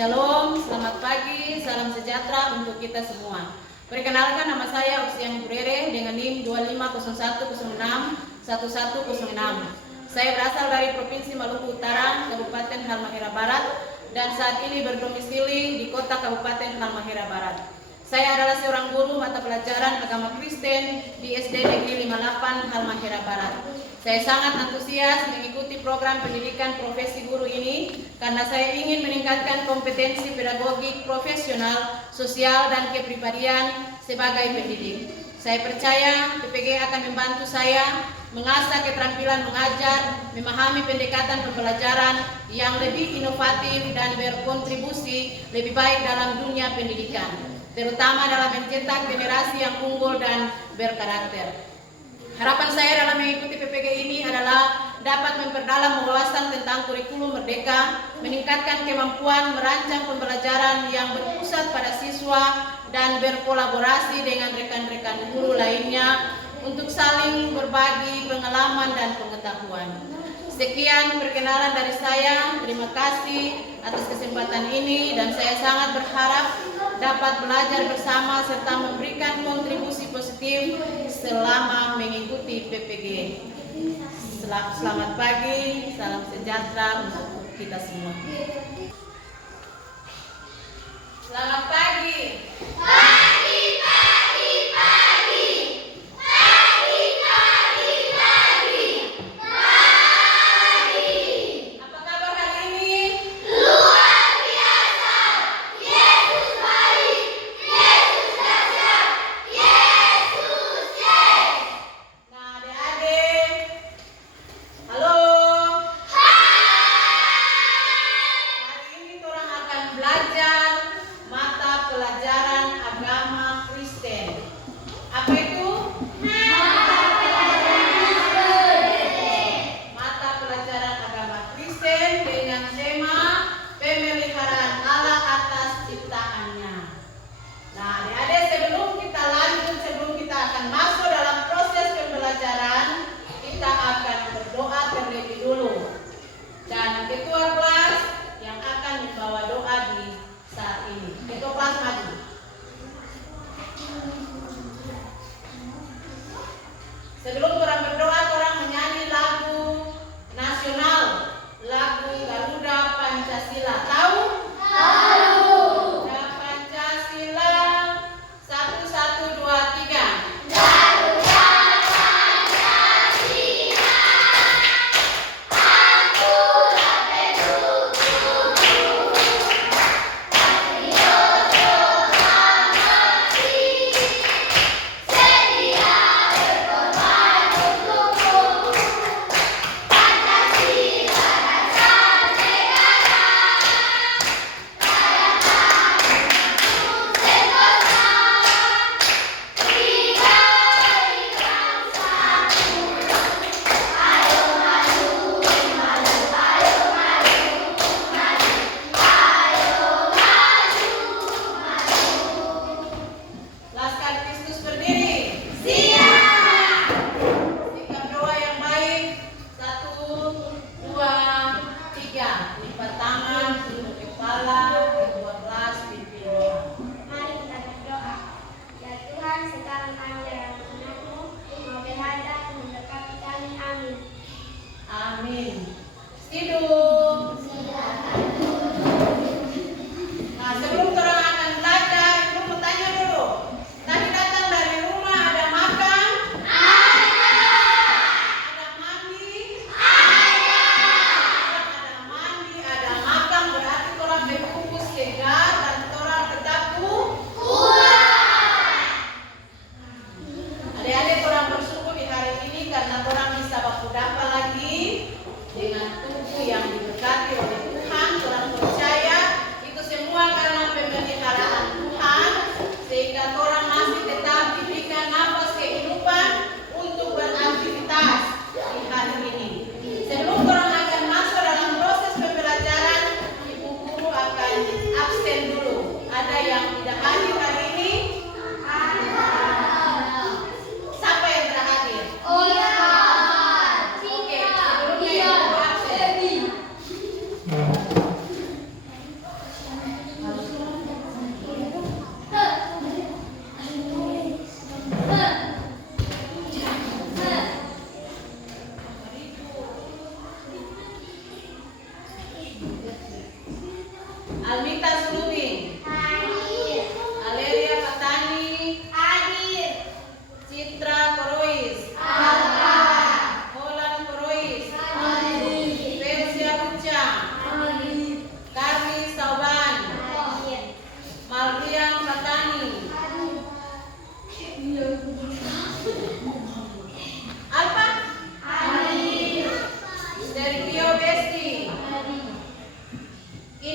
Shalom, selamat pagi, salam sejahtera untuk kita semua. Perkenalkan, nama saya Oksian Burere dengan NIM 2501061106. Saya berasal dari Provinsi Maluku Utara, Kabupaten Halmahera Barat, dan saat ini berdomisili di kota Kabupaten Halmahera Barat. Saya adalah seorang guru mata pelajaran agama Kristen di SD Negeri 58 Halmahera Barat. Saya sangat antusias mengikuti program pendidikan profesi guru ini karena saya ingin meningkatkan kompetensi pedagogik profesional, sosial, dan kepribadian sebagai pendidik. Saya percaya PPG akan membantu saya mengasah keterampilan mengajar, memahami pendekatan pembelajaran yang lebih inovatif dan berkontribusi lebih baik dalam dunia pendidikan, terutama dalam mencetak generasi yang unggul dan berkarakter. Harapan saya dalam mengikuti PPG ini adalah dapat memperdalam wawasan tentang kurikulum merdeka, meningkatkan kemampuan merancang pembelajaran yang berpusat pada siswa, dan berkolaborasi dengan rekan-rekan guru lainnya untuk saling berbagi pengalaman dan pengetahuan. Sekian perkenalan dari saya, terima kasih atas kesempatan ini, dan saya sangat berharap dapat belajar bersama serta memberikan kontribusi positif selama mengikuti PPG. Selamat pagi, salam sejahtera untuk kita semua. Selamat pagi. Pagi, pagi, pagi. Pagi, pagi, pagi. Pagi. Apa kabar hari ini? Luar biasa. Yesus baik. Yesus dahsyat. Yesus yes. Nah, adik-adik. Halo. Hari ini kita akan belajar mata pelajaran agama Kristen. Apa itu? Mata pelajaran agama Kristen dengan tema pemeliharaan Allah atas ciptaannya. Nah, adik-adik, sebelum kita akan masuk dalam proses pembelajaran, kita akan berdoa terlebih dulu. Dan ketua kelas yang akan membawa doa di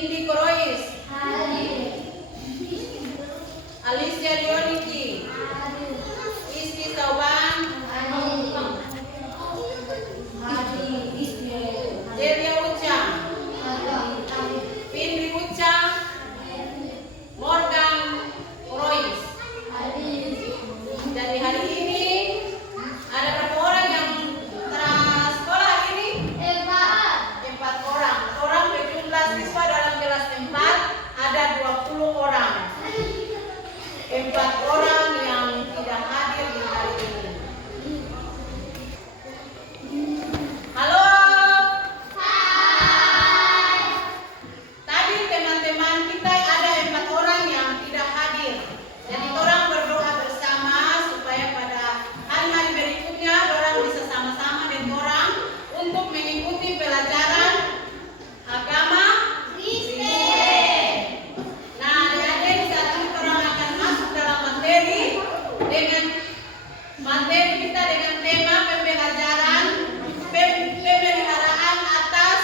Cindy Korois, Alicia Dioniki, Isti Sauban, Delia Uca, Pinri Uca, Morgan Korois. Jadi hari ini ada berapa orang yang sekolah hari ini? 4 orang. Orang berjumlah siswa dalam kelas 4 ada 20 orang. 4 orang yang tidak hadir di hari ini. Halo. Hai. Tadi teman-teman kita ada 4 orang yang tidak hadir. Jadi orang berdoa bersama supaya pada hari-hari berikutnya orang bisa sama-sama dengan orang untuk mengikuti pelajaran agama Kristen. Nah, adik-adik saat ini orang akan masuk dalam materi dengan materi kita dengan tema pemeliharaan atas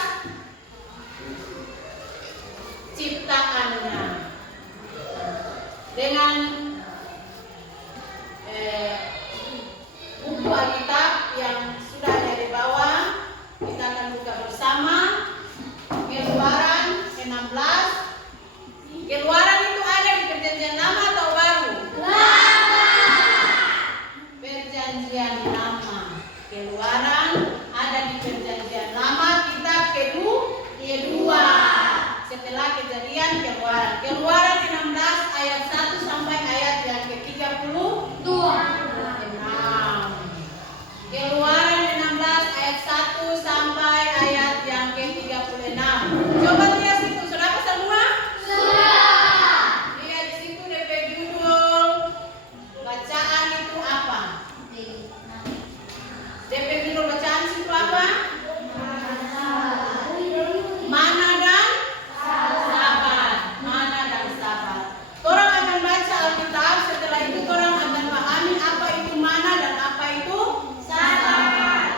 ciptaannya. Dengan buku Alkitab yang sudah ada di bawah, kita akan buka bersama Keluaran 16. Keluaran itu ada di Perjanjian Lama atau Baru? Perjanjian Lama. Keluaran ada di Perjanjian Lama, kitab kedua. Setelah Kejadian, Keluaran. Keluaran 16 ayat 1 sampai ayat yang ke-32. Keluaran 16 ayat 1 sampai ayat yang ke-36. Coba lihat situ, sudah semua? Sudah. Lihat di situ DP judul bacaan itu apa? DP judul bacaan itu apa? Mana dan sabat. Mana dan sabat. Orang akan baca Alkitab, setelah itu orang akan pahami apa itu mana dan apa itu sabat.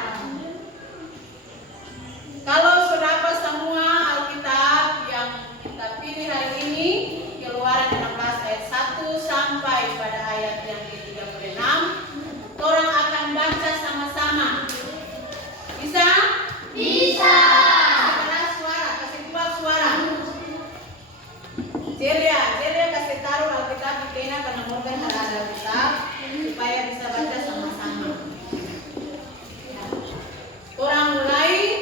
Kalau saudara semua Alkitab yang kita pilih hari ini, Keluaran 16 ayat 1 sampai pada ayat yang ke-36, orang akan baca sama-sama. Bisa? Bisa. Sekarang suara, kasih kuat suara. Celia kasih taruh Alkitab di pena karena Morgan ada Alkitab supaya bisa baca sama-sama. Orang mulai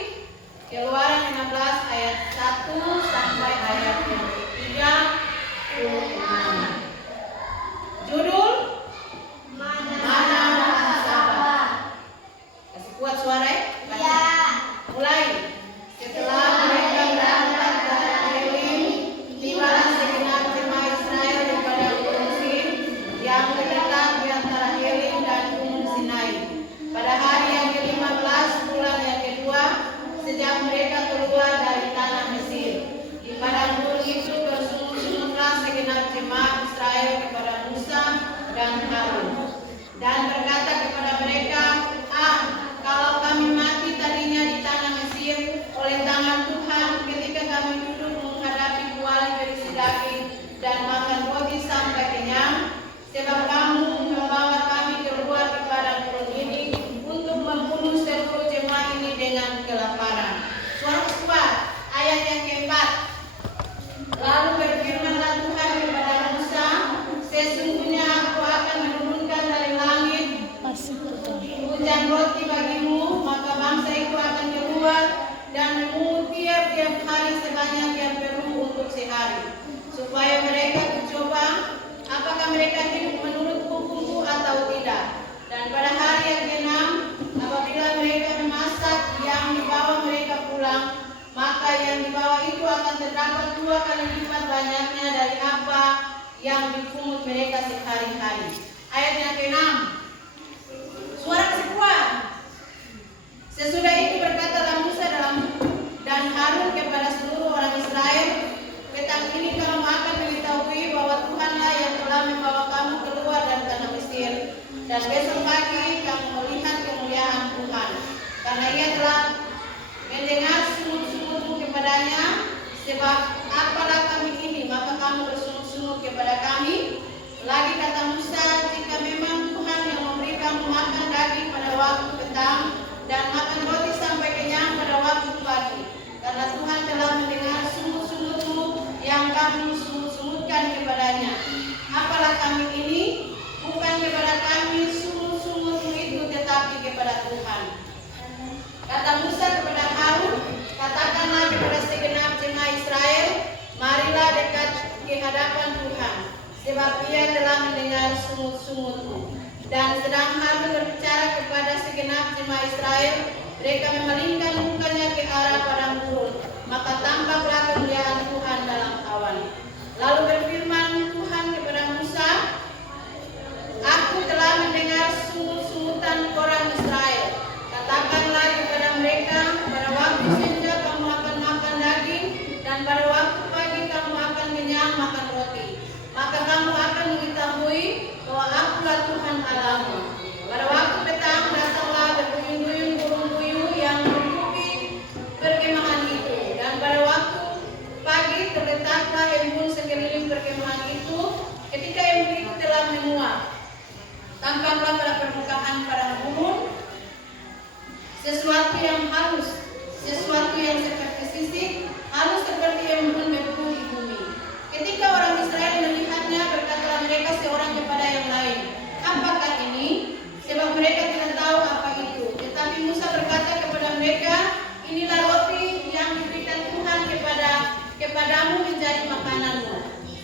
Keluaran 16 ayat 1 sampai ayat yang ke-36. Judul Mana dan Sabat. Kasih kuat suara ya? Iya. Mulai. Setelah mereka berangkat dari Elim, tibalah segenap jemaah Israel daripada Gunung Sin yang terletak di antara Elim dan Gunung Sinai. Pada hari yang ke-15 bulan yang kedua, sejak mereka keluar dari tanah Mesir, di padang gurun itu bersungut-sungutlah segenap jemaah Israel kepada Musa dan Harun, dan berkata kepada mereka, kalau kami mati tadinya di tanah Mesir oleh tangan Tuhan ketika kami duduk menghadapi kuali berisi daging dan makan roti sampai kenyang, sebab kamu membawa kami keluar di padang gurun ini untuk membunuh seluruh jemaah ini dengan kelaparan. Suara kuat, ayat yang keempat. Lalu berfirmanlah Tuhan kepada Musa, sesungguhnya aku akan menurunkan dari langit hujan roti bagimu, maka bangsa itu akan keluar dan memungut tiap-tiap hari sebanyak yang perlu untuk sehari, supaya mereka mencoba apakah mereka hidup menurut hukumku atau tidak. Dan pada hari yang ke-6, apabila mereka memasak yang dibawa mereka pulang, maka yang dibawa itu akan terdapat 2 kali lipat banyaknya dari apa yang dipungut mereka sehari-hari. Ayat yang ke-6. Suara kuat. Sesudah itu berkatalah Musa dan Harun kepada seluruh orang Israel, petang ini kamu akan mengetahui bahwa Tuhanlah yang telah membawa kamu keluar dari tanah Mesir, dan besok pagi kamu melihat kemuliaan Tuhan, karena Ia telah mendengar sungut-sungutmu kepadanya, sebab apa karena Tuhan telah mendengar sungut-sungutmu yang kamu sungut-sungutkan kepadanya. Apalah kami ini? Bukan kepada kami sungut-sungutmu itu, tetapi kepada Tuhan. Kata Musa kepada Harun, katakanlah kepada segenap jemaah Israel, marilah dekat ke hadapan Tuhan, sebab Ia telah mendengar sungut-sungutmu. Dan sedang Harun berbicara kepada segenap jemaah Israel, mereka memalingkan mukanya ke arah padang gurun, maka tampaklah kemuliaan Tuhan dalam awan. Lalu berfirman Tuhan kepada Musa, Aku telah mendengar sungut-sungutan orang Israel. Katakanlah kepada mereka, pada waktu senja kamu akan makan daging, dan pada waktu pagi kamu akan kenyang makan roti. Maka kamu akan mengetahui bahwa Akulah Tuhan Allahmu. Pada waktu petang datanglah berduyun-duyun burung puyuh yang menutupi perkemahan itu, dan pada waktu pagi terletaklah embun sekeliling perkemahan itu. Ketika embun itu telah menguap, tampaklah pada permukaan padang gurun sesuatu yang halus, sesuatu yang seperti sisik, halus seperti embun berdebu di bumi. Ketika orang Israel melihatnya, berkatalah mereka seorang kepada yang lain, apakah ini? Sebab mereka tidak tahu apa itu. Tetapi Musa berkata kepada mereka, inilah roti yang diberikan Tuhan kepadamu menjadi makananmu.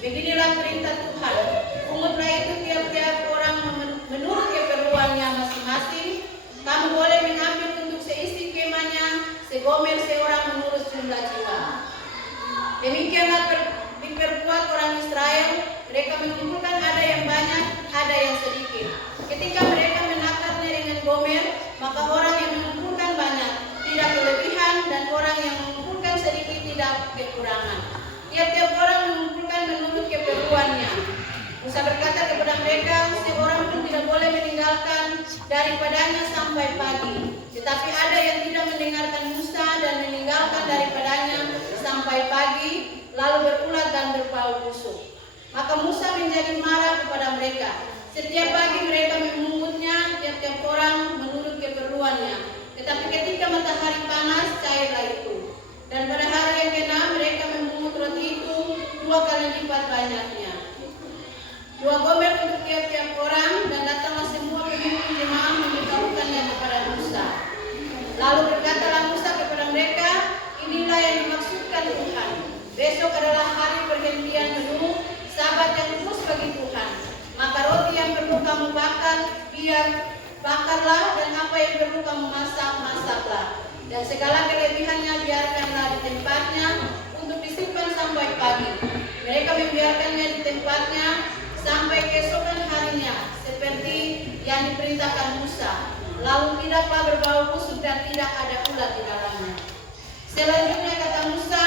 Beginilah perintah Tuhan, pungutlah itu tiap-tiap orang menurut keperluannya masing-masing. Kamu boleh mengambil untuk seisi kemahnya, segomer seorang menurut jumlah jiwa. Demikianlah diperbuat orang Israel, mereka mengumpulkan ada yang banyak, ada yang sedikit. Ketika mereka menakarnya dengan gomer, maka orang yang mengumpulkan banyak tidak kelebihan, dan orang yang mengumpulkan sedikit tidak kekurangan. Tiap-tiap orang mengumpulkan menurut keperluannya. Musa berkata kepada mereka, seorang pun tidak boleh meninggalkan daripadanya sampai pagi. Tetapi ada yang tidak mendengarkan Musa dan meninggalkan daripadanya sampai pagi, lalu berulat dan berbau busuk. Maka Musa menjadi marah kepada mereka. Setiap pagi mereka memungutnya, tiap-tiap orang menurut keperluannya. Tetapi ketika matahari panas, cairlah itu. Dan pada hari yang ke-6 mereka memungut roti itu 2 kali lipat banyaknya, 2 gomer untuk tiap-tiap orang, dan datanglah semua pemimpin jemaah memberitahukannya kepada Musa. Lalu berkatalah Musa kepada mereka, inilah yang dimaksudkan Tuhan. Besok adalah hari pergantian menu, Sabat yang khusus bagi Tuhan. Maka roti yang perlu kamu bakar, biar bakarlah, dan apa yang perlu kamu masak, masaklah. Dan segala kelebihannya biarkanlah di tempatnya untuk disimpan sampai pagi. Mereka membiarkannya di tempatnya sampai keesokan harinya, seperti yang diperintahkan Musa. Lalu tidaklah berbau busuk dan tidak ada ulat di dalamnya. Selanjutnya kata Musa,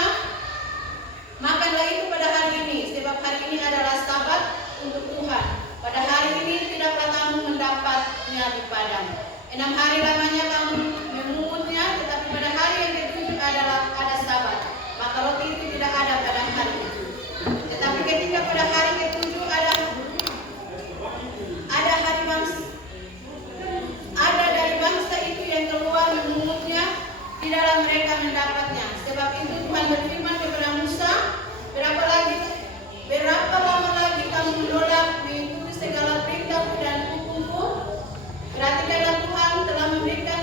makanlah itu pada hari ini, sebab hari ini adalah Sabat untuk Tuhan. Pada hari ini tidaklah kamu mendapatnya di padang. 6 hari lamanya kamu memungutnya, tetapi pada hari yang ke-7 ada Sabat. Maka roti itu tidak ada pada hari itu. Tetapi ketika pada hari ke-7 ada hari bangsa, ada dari bangsa itu yang keluar memungutnya, tidaklah mereka mendapatnya. Sebab itu Tuhan berfirman kepada Musa, berapa lama lagi kamu menolak mengikuti segala perintahku dan hukumku? Perhatikanlah, Tuhan telah memberikan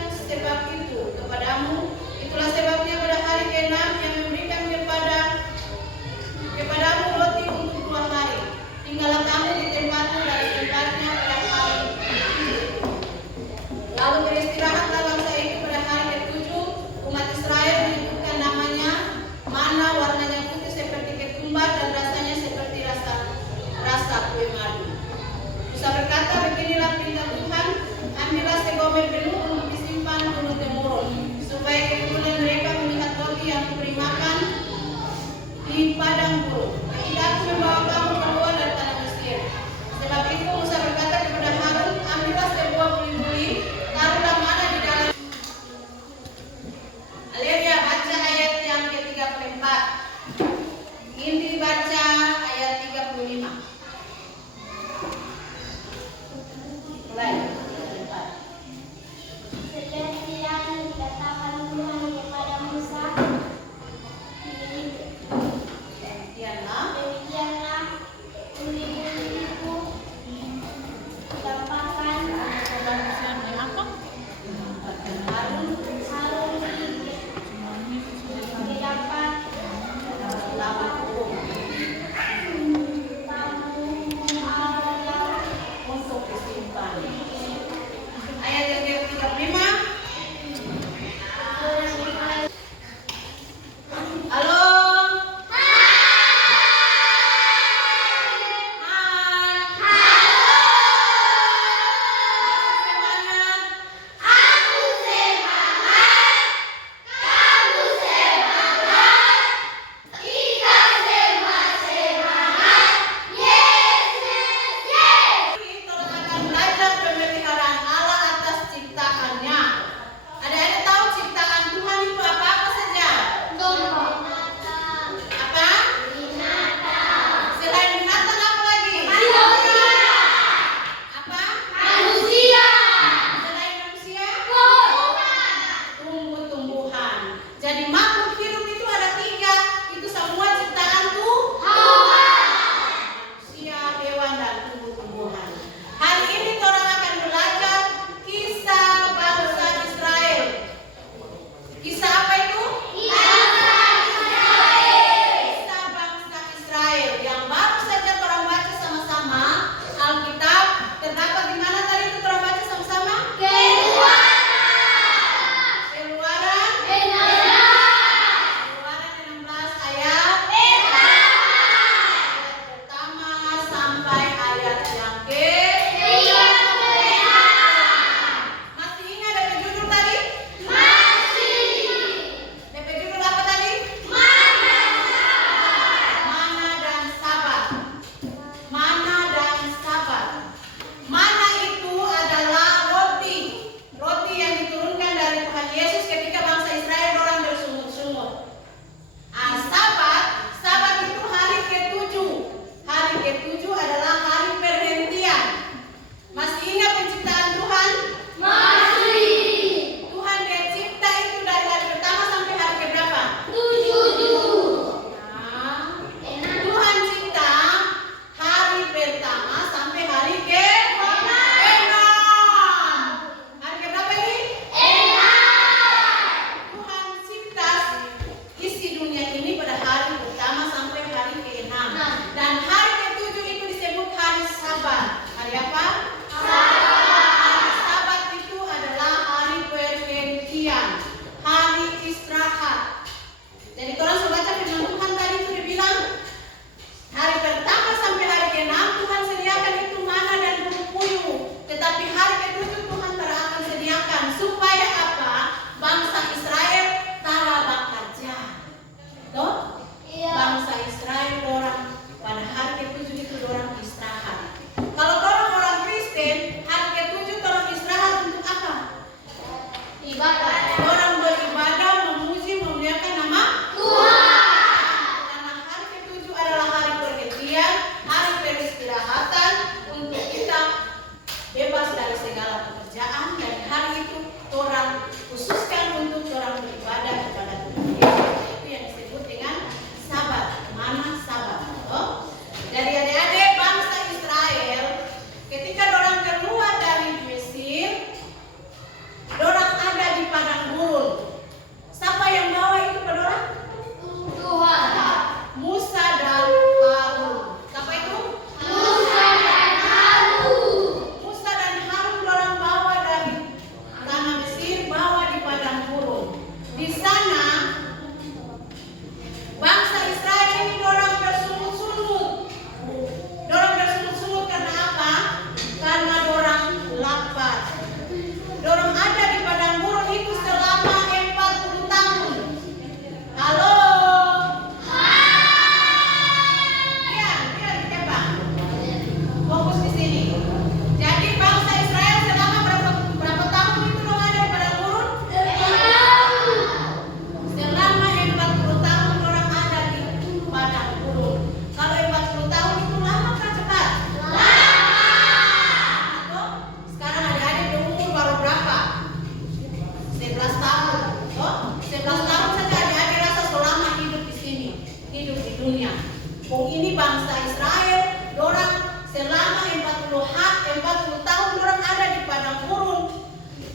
ini bangsa Israel, dorang selama 40 tahun dorang ada di padang gurun.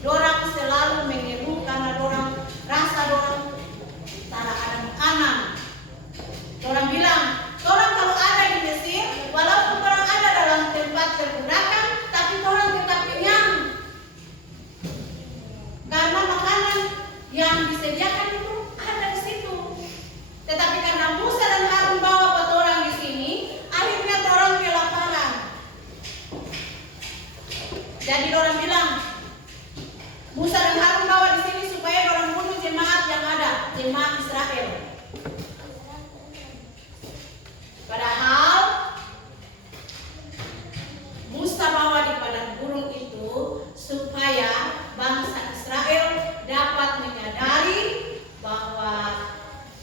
Dorang selalu mengeluh karena dorang rasa dorang tak ada makanan. Dorang bilang, dorang kalau ada di Mesir, walaupun dorang ada dalam tempat perbudakan, tapi dorang tetap kenyang. Karena makanan yang disediakan itu ada di situ. Tetapi karena Musa dan Harun bawa buat orang di sini, akhirnya orang kelaparan. Jadi orang bilang, Musa dan Harun bawa di sini supaya orang bunuh jemaat yang ada, jemaat Israel. Padahal Musa bawa di padang gurun itu supaya bangsa Israel dapat menyadari bahwa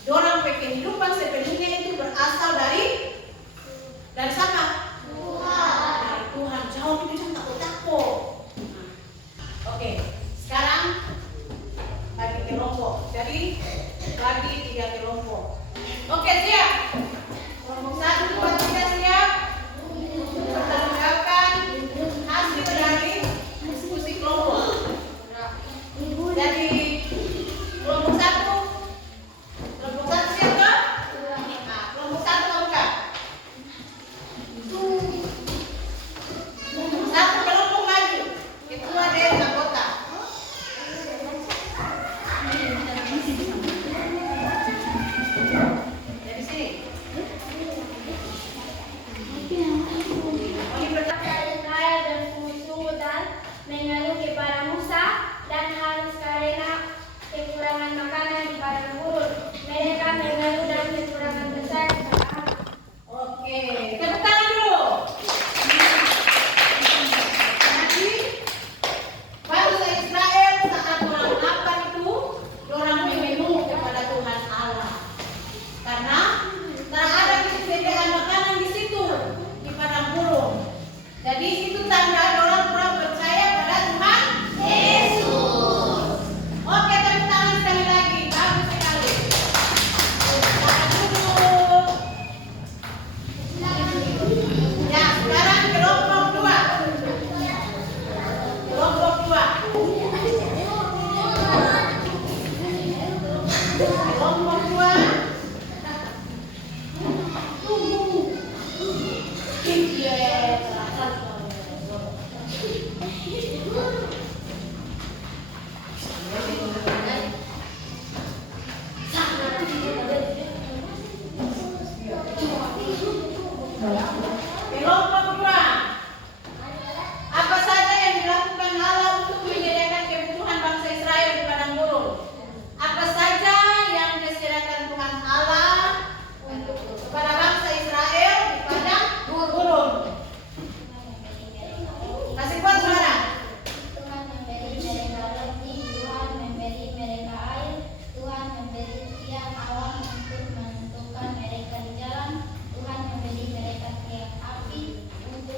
dorang kehidupan sepenuhnya itu berasal dari siapa? Tuhan. Dari Tuhan. Jauh itu jangan takut-takut. Oke, sekarang bagi kelompok. Jadi bagi 3 kelompok. Oke, siap. Kelompok 1, 2, 3 siap. Pertanggungjawabkan hasil dari diskusi kelompok. Jadi kelompok 1 siap kan? Nah, kelompok 1 tahu kan? Satu kelompok maju. Ketua dan anggota. Dari sini. Israel dan sungguh-sungguh dan mengeluh kepada Musa dan Harun karena kekurangan makanan di padang gurun. Mereka mengeluh dan kekurangan besar kepada Allah. Oke, tepuk tangan dulu. Jadi bangsa Israel saat orang lapar itu, orang mengeluh kepada Tuhan Allah. Karena tak ada kesediaan makanan di situ di padang gurun. Jadi itu tanda orang kurang percaya pada Tuhan Yesus. Oke, tepuk tangan sekali lagi. Bagus sekali. Tahan dulu. Ya, sekarang kelompok 2. Kelompok 2. Kelompok 2. Kelompok 2. Apa saja yang dilakukan Allah untuk menyediakan kebutuhan bangsa Israel di padang gurun? Apa saja yang disediakan Tuhan Allah untuk kepada bangsa Israel di padang gurun? Kasih kuat suara. Tuhan memberi mereka roti, Tuhan memberi mereka air, Tuhan memberi tiang awan untuk menentukan mereka di jalan, Tuhan memberi mereka tiang api untuk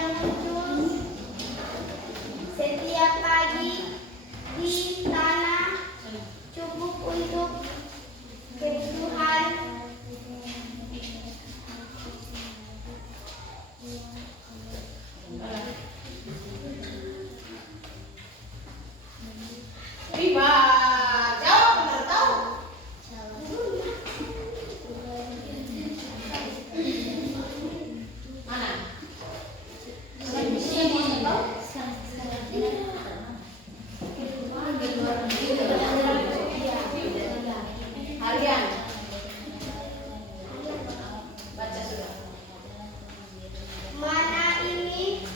yang muncul setiap pagi di tanah cukup untuk kebutuhan Riba, jawab benar tahu. Mana? Harian. Baca sudah. mana ini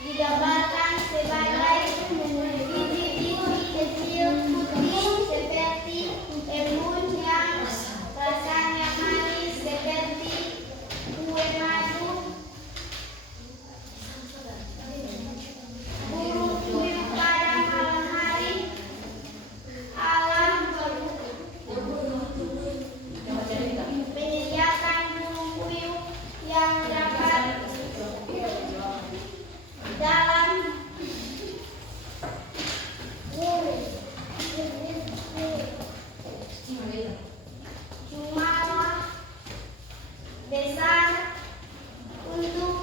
digambarkan sebagai biji-biji kecil putih seperti embun yang rasanya manis seperti kue madu. Burung puyuh pada malam hari, alam Coba cerita. menyediakan burung puyuh yang dapat dalam jumlah besar untuk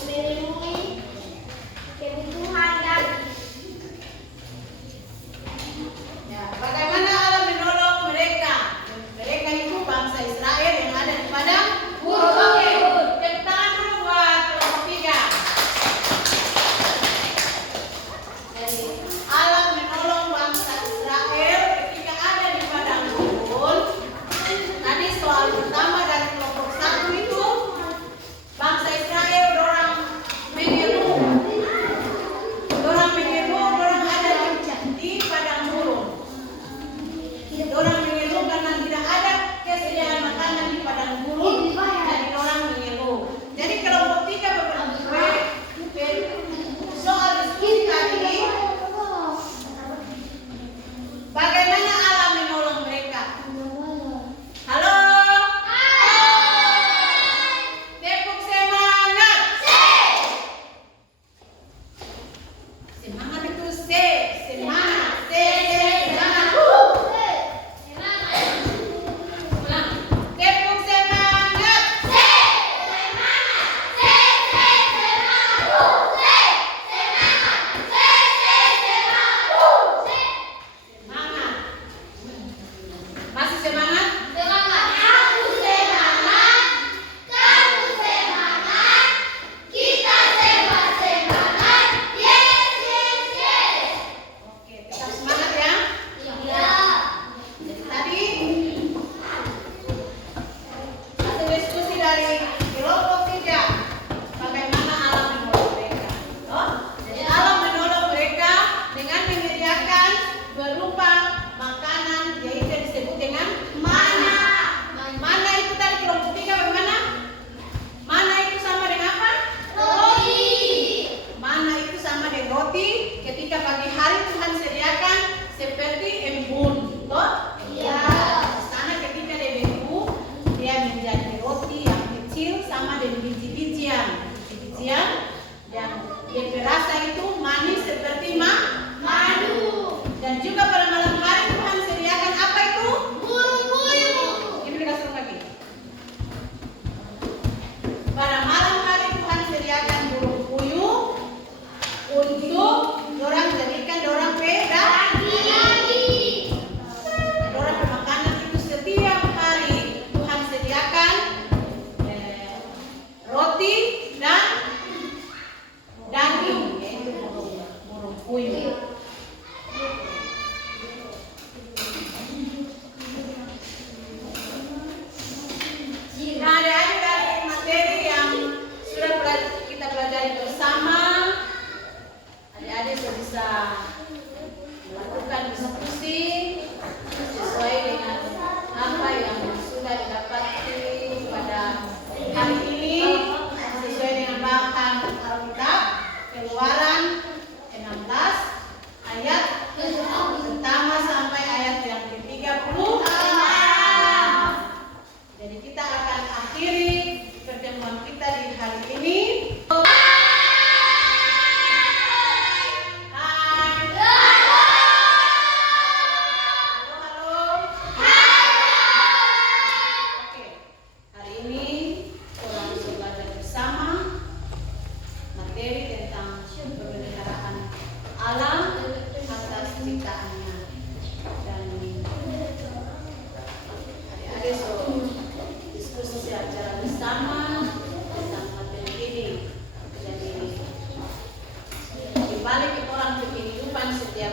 memenuhi kebutuhan daging. Ya, bagaimana Allah menolong mereka? Mereka itu bangsa Israel yang ada di padang gurun. Oke, tepuk tangan dulu buat kelompok 3. Jadi, Allah menolong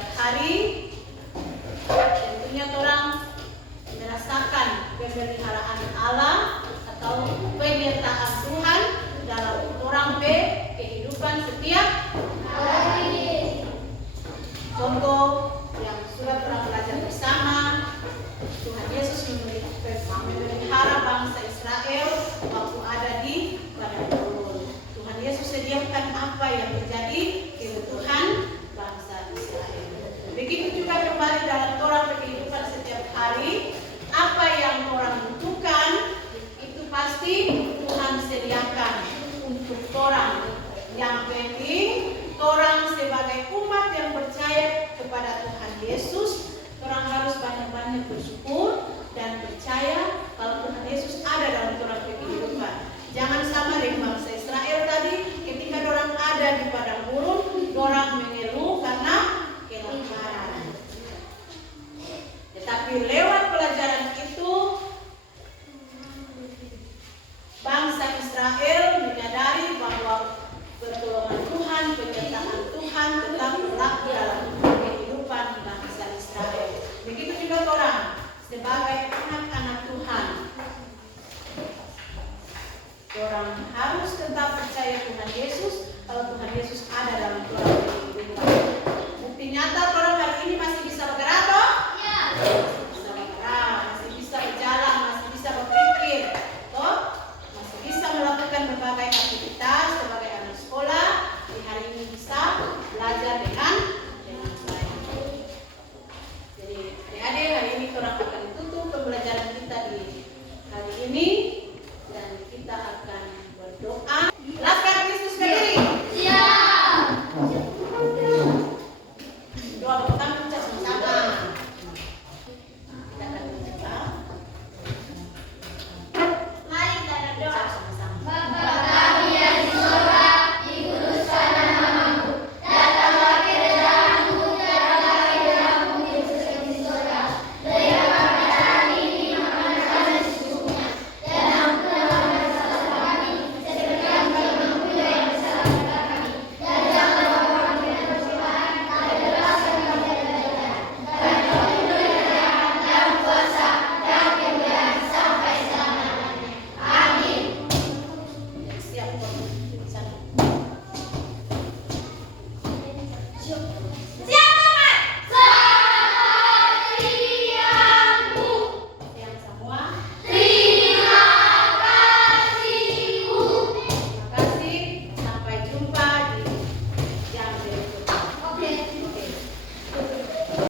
setiap hari tentunya orang merasakan pemeliharaan Allah atau penyertaan Tuhan dalam orang kehidupan setiap hari. Contoh